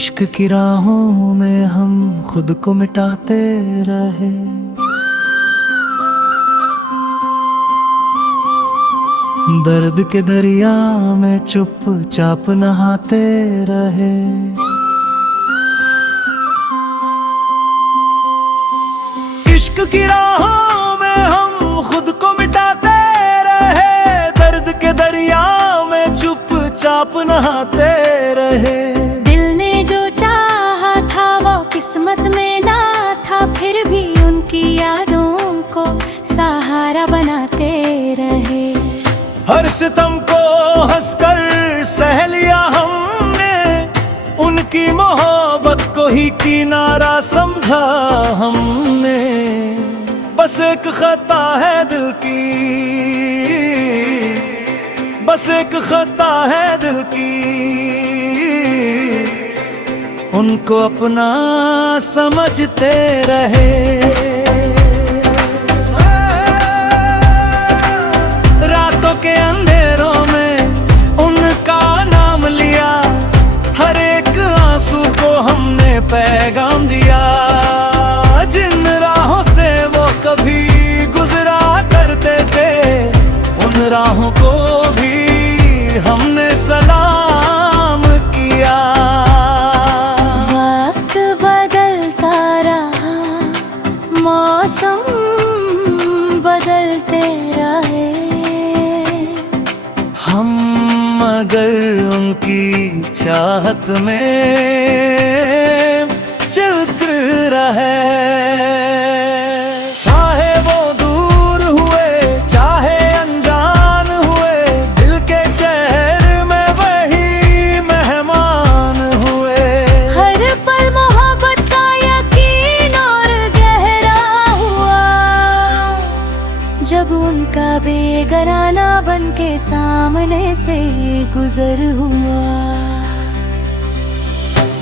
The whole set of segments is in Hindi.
इश्क की राहों में हम खुद को मिटाते रहे। दर्द के दरिया में चुपचाप नहाते रहे। इश्क की राहों में हम खुद को मिटाते रहे। दर्द के दरिया में चुपचाप नहाते रहे। दिल ने जो चाहा था वो किस्मत में ना था, फिर भी उनकी यादों को सहारा बनाते रहे। हर सितम को हंसकर सह लिया हमने, उनकी मोहब्बत को ही किनारा समझा हमने। बस एक खता है दिल की, बस एक खता है दिल की, उनको अपना समझते रहे। रातों के अंधेरों में उनका नाम लिया, हर एक आंसू को हमने पैगाम दिया। जिन राहों से वो कभी गुजरा करते थे, उन राहों को भी हमने सलाम किया। वक्त बदलता रहा, मौसम बदलते रहे, हम मगर उनकी चाहत में चलते रहे। चाहे वो दूर हुए चाहे अनजान हुए, दिल के शहर में वही मेहमान हुए। हर पल मोहब्बत का यकीन और गहरा हुआ, जब उनका बेगराना बन के सामने से गुजर हुआ।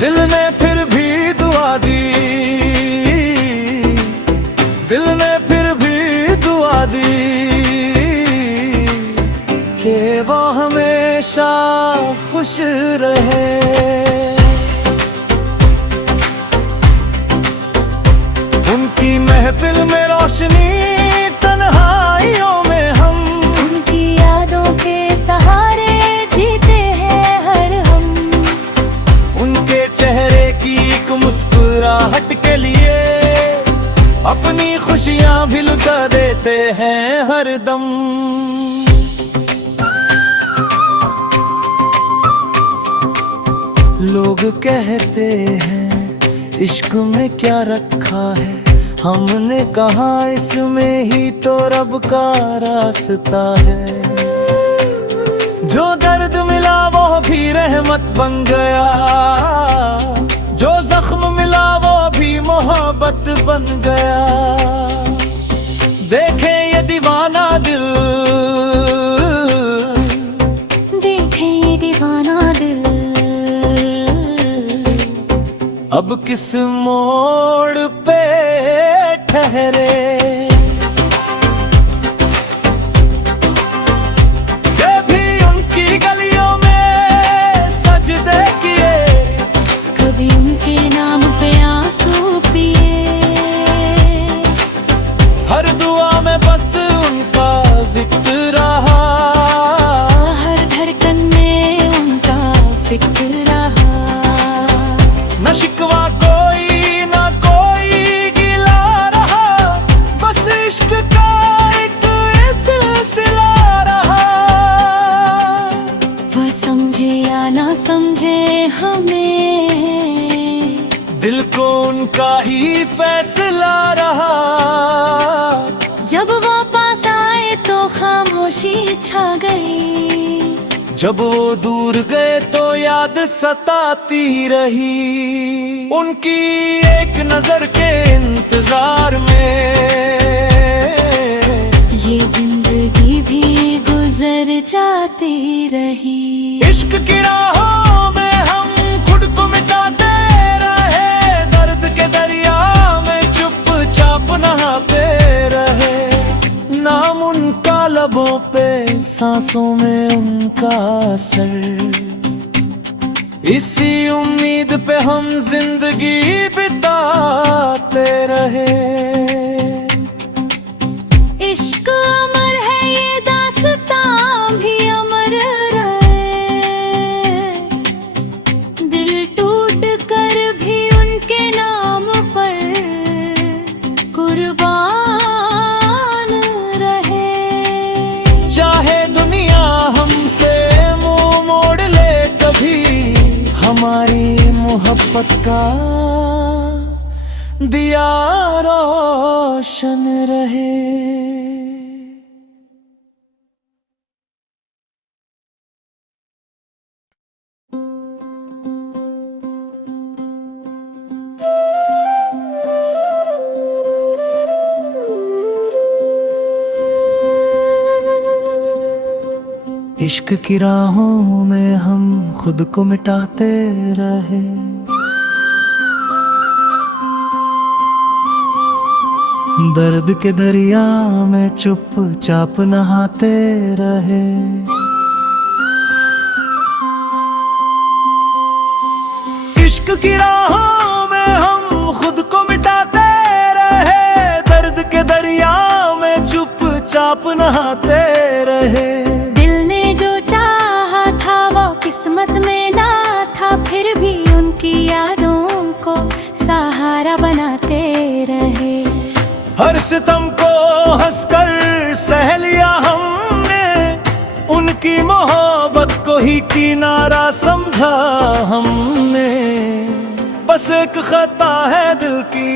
दिल ने फिर भी दुआ दी, दिल ने फिर भी दुआ दी कि वो हमेशा खुश रहे। उनकी महफिल में रोशनी, तन्हाइयों में हम उनकी यादों के सहारे जीते हैं हर हम। उनके चेहरे की एक मुस्कुराहट के लिए अपनी खुशियां भी लुटा देते हैं हर दम। लोग कहते हैं इश्क में क्या रखा है, हमने कहा इसमें ही तो रब का रास्ता है। जो दर्द मिला वो भी रहमत बन गया, जो जख्म मिला वो भी मोहब्बत बन गया। देखे ये दीवाना दिल, देखे ये दीवाना दिल, अब किस मोड़ पे ठहरे। ये भी उनकी गलियों में सजदे किए, कभी उनके नाम पे आंसू पिए। हर दुआ में बस उनका जिक्र रहा, हर धड़कन में उनका फिक्र रहा। न शिकवा कोई न कोई गिला रहा, बस इश्क का एक सिलसिला रहा। वह समझे या ना समझे हमें, दिल को उनका ही फैसला रहा। जब वो पास आए तो खामोशी छा गई, जब वो दूर गए तो याद सताती रही। उनकी एक नजर के इंतजार में ये जिंदगी भी गुजर जाती रही। इश्क की राहों में हम खुद को मिटाते रहे। दर्द के दरिया में चुपचाप नहाते रहे। नाम उनका लबों पे, सांसों में उनका असर, इसी उम्मीद पे हम जिंदगी बिताते रहे। इश्क अमर है ये दास्तां भी अमर रहे। दिल टूट कर भी उनके नाम पर कुर्बान रहे। चाहे दुनिया हमसे मुंह मोड़ ले कभी, हमारी मोहब्बत का दिया रोशन रहे। इश्क की राहों में हम खुद को मिटाते रहे। दर्द के दरिया में चुपचाप नहाते रहे। इश्क की राहों में हम खुद को मिटाते रहे। दर्द के दरिया में चुपचाप नहाते रहे। किस्मत में ना था फिर भी उनकी यादों को सहारा बनाते रहे। हर सितम को हंसकर सह लिया हमने, उनकी मोहब्बत को ही किनारा समझा हमने। बस एक खता है दिल की,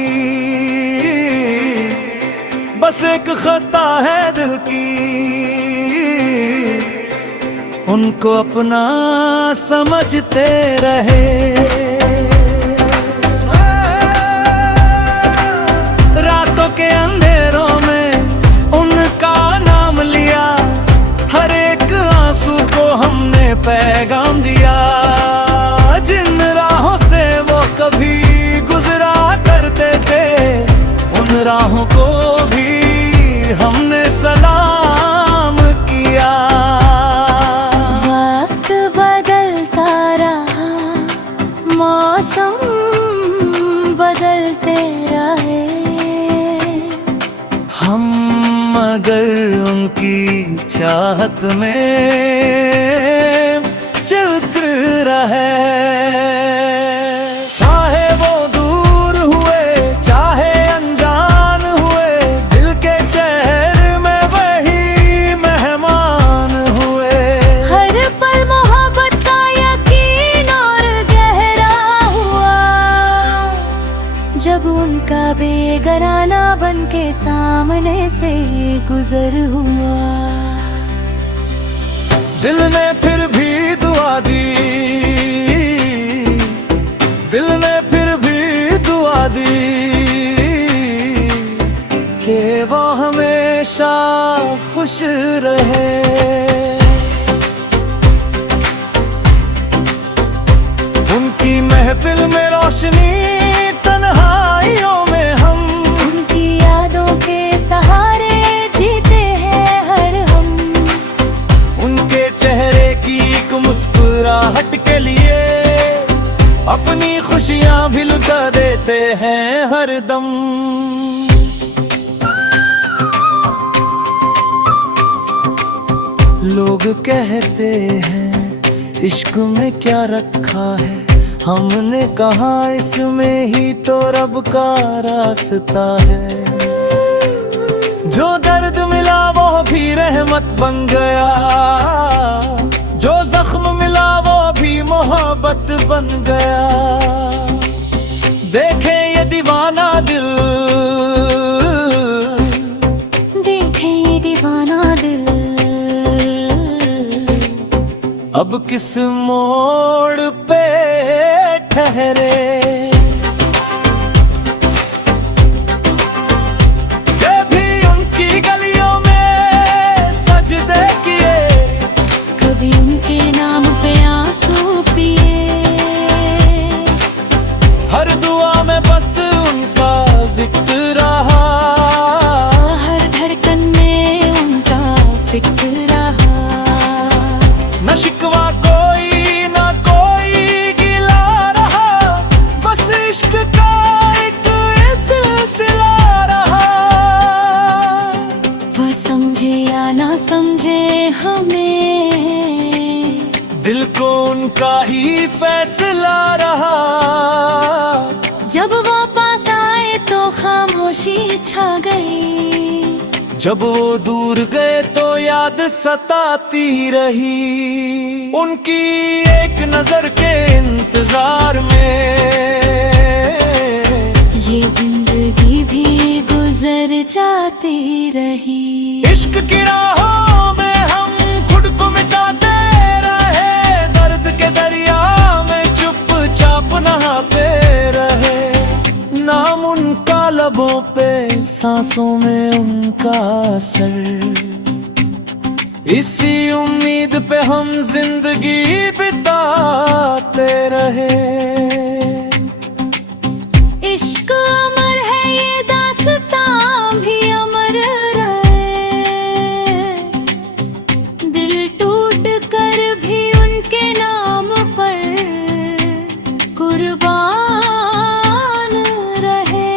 बस एक खता है दिल की, उनको अपना समझते रहे। रातों के अंधेरों में उनका नाम लिया, हर एक आंसू को हमने पैगाम दिया। जिन राहों से वो कभी गुजरा करते थे, उन राहों को भी हमने सलाम किया। मौसम बदलते रहे, हम मगर उनकी चाहत में चलते रहे। चाहे वो दूर हुए चाहे अनजान हुए, दिल के शहर में वही मेहमान हुए। हर पल मोहब्बत का यकीन और गहरा हुआ, जब उनका बेगराना बन के सामने से गुजर हुआ। दिल ने फिर भी दुआ दी, दिल ने फिर भी दुआ दी कि वो हमेशा खुश रहे। उनकी महफिल में रोशनी, तन्हाइयों में हम उनकी यादों के सहारे जीते हैं हर हम। उनके चेहरे की एक मुस्कुराहट के लिए अपनी खुशियां भी लुटा देते हैं हर दम। लोग कहते हैं इश्क में क्या रखा है, हमने कहा इसमें ही तो रब का रास्ता है। जो दर्द मिला वो भी रहमत बन गया, जो जख्म मिला वो भी मोहब्बत बन गया। देखे ये दीवाना दिल, देखे ये दीवाना दिल, अब किस मोड़ पे ठहरे। ये भी उनकी गलियों में सजदे किए, कभी उनके नाम पे आंसू पिए। हर दुआ में बस उनका जिक्र रहा, हर धड़कन में उनका फिक्र रहा। न शिकवा कोई न कोई हमें। दिल को उनका ही फैसला रहा, जब वो पास आए तो खामोशी छा गई, जब वो दूर गए तो याद सताती रही। उनकी एक नजर के इंतजार में ये जिंदगी भी गुजर जाती रही। इश्क की राहों में हम खुद को मिटाते रहे, दर्द के दरिया में चुपचाप नहाते रहे। नाम उनका लबों पे, सांसों में उनका असर, इसी उम्मीद पे हम जिंदगी बिताते रहे। इश्क अमर है, ये दास्तां भी अमर रहे। दिल टूट कर भी उनके नाम पर कुर्बान रहे।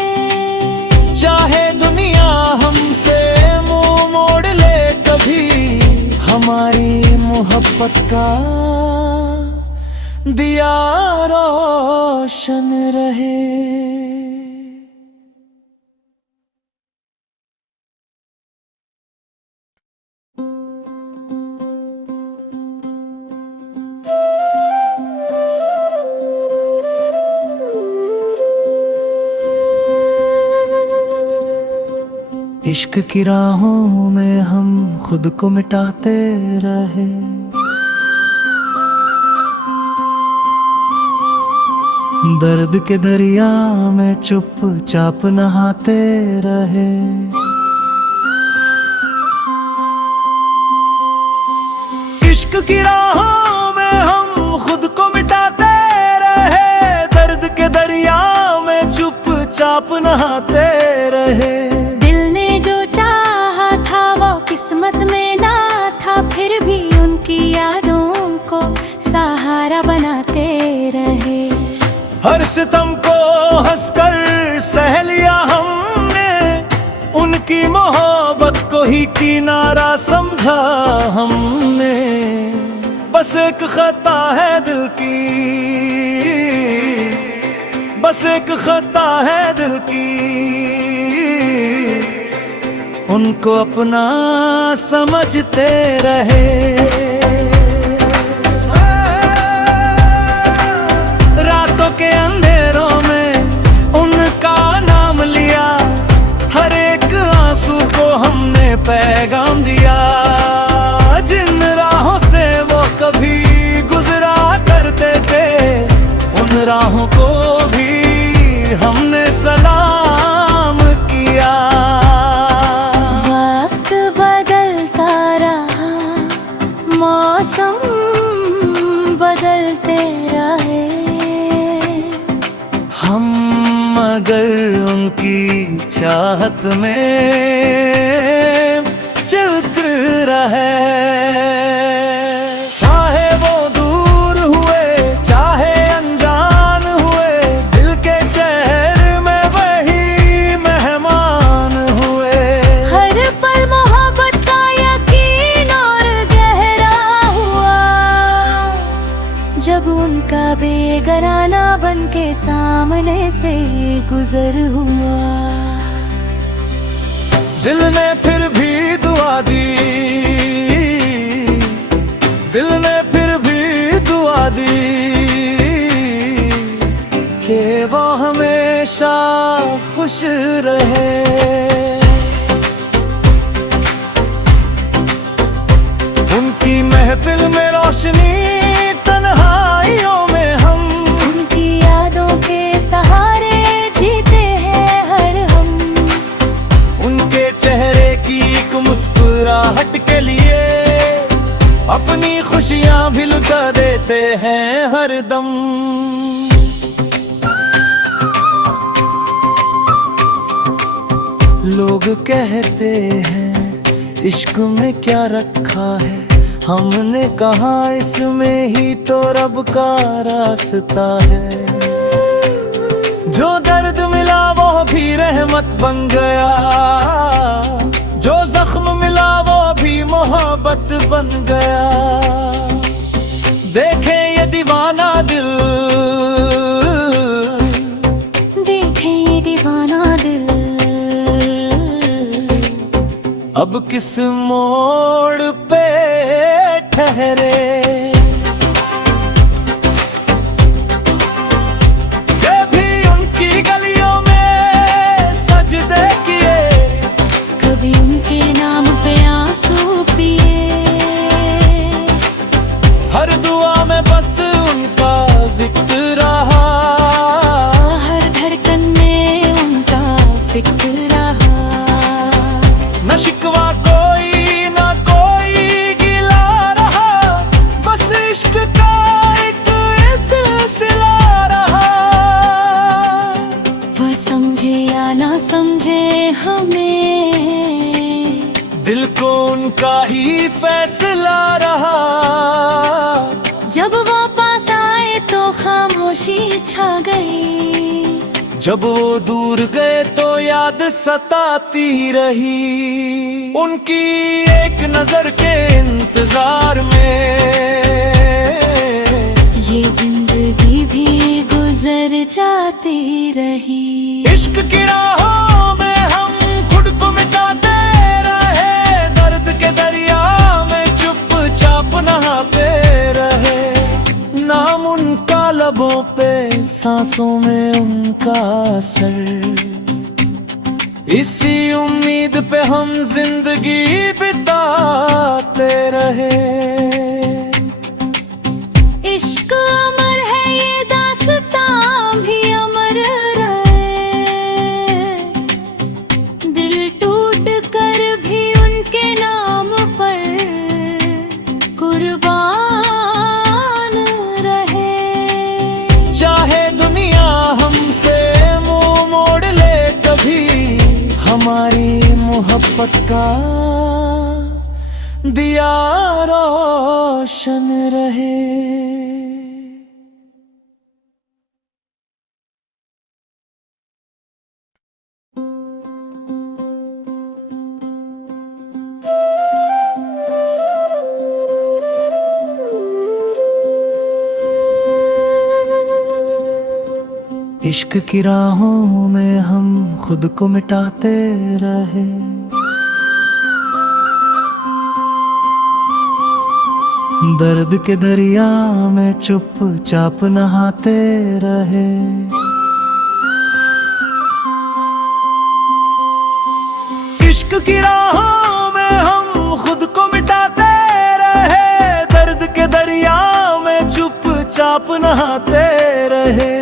चाहे दुनिया हमसे मुंह मोड़ ले कभी, हमारी मोहब्बत का दिया रोशन रहे। इश्क की राहों में हम खुद को मिटाते रहे, दर्द के दरिया में चुपचाप नहाते रहे। इश्क की राहों में हम खुद को मिटाते रहे, दर्द के दरिया में चुपचाप नहाते रहे। किस्मत में ना था, फिर भी उनकी यादों को सहारा बनाते रहे। हर सितम को हंसकर सह लिया हमने, उनकी मोहब्बत को ही किनारा समझा हमने। बस एक खता है दिल की, बस एक खता है दिल की, उनको अपना समझते रहे। रातों के अंधेरों में उनका नाम लिया, हर एक आंसू को हमने पैगाम दिया। जिन राहों से वो कभी गुजरा करते थे, उन राहों को भी हमने सलाम किया। मौसम बदलते रहे, हम मगर उनकी चाहत में चलते रहे। चाहे वो दूर हुए, चाहे अनजान हुए, दिल के शहर में वही मेहमान हुए। हर पल मोहब्बत का यकीन और गहरा हुआ, जब उनका बेगराना बन के सामने से गुजर हुआ। दिल ने फिर भी दुआ दी, दिल ने फिर भी दुआ दी कि वो हमेशा खुश रहे। उनकी महफिल में रोशनी, तन्हाइयों में हम उनकी यादों के सहारे जीते हैं हर हम। उनके चेहरे की एक मुस्कुराहट के लिए अपनी खुशियां भी लुटा देते हैं हर दम। लोग कहते हैं इश्क में क्या रखा है, हमने कहा इसमें ही तो रब का रास्ता है। जो दर्द मिला वो भी रहमत बन गया, जो जख्म मिला वो भी मोहब्बत बन गया। देखे ये दीवाना दिल, देखे ये दीवाना दिल, अब किस मोड़ पे ठहरे। ये भी उनकी गलियों में सजदे किए, कभी उनके नाम पे आंसू पिए। हर दुआ में बस उनका जिक्र रहा, हर धड़कन में उनका फिक्र रहा। न शिकवा कोई न कोई गिला रहा, बस इश्क का एक सिलसिला रहा। वह समझे या ना समझे हमें, दिल को उनका ही फैसला रहा। जब वो पास आए तो खामोशी छा गई, जब वो दूर गए तो याद सताती रही। उनकी एक नजर के इंतजार में ये जिंदगी भी गुजर जाती रही। इश्क की राहों में हम खुद को मिटाते रहे, दर्द के दरिया में चुपचाप नहाते रहे। नाम उनका लबों पे, सांसों में उनका असर, इसी उम्मीद पे हम जिंदगी बिताते रहे। इश्क अमर है ये दास्तां भी अमर रहे, दिल टूट कर भी उनके नाम पर कुर्बान रहे। चाहे दुनिया हमसे मुंह मोड़ ले कभी, हमारी मोहब्बत का दिया रोशन रहे। इश्क की राहों में हम खुद को मिटाते रहे, दर्द के दरिया में चुपचाप नहाते रहे। इश्क की राहों में हम खुद को मिटाते रहे, दर्द के दरिया में चुपचाप नहाते रहे।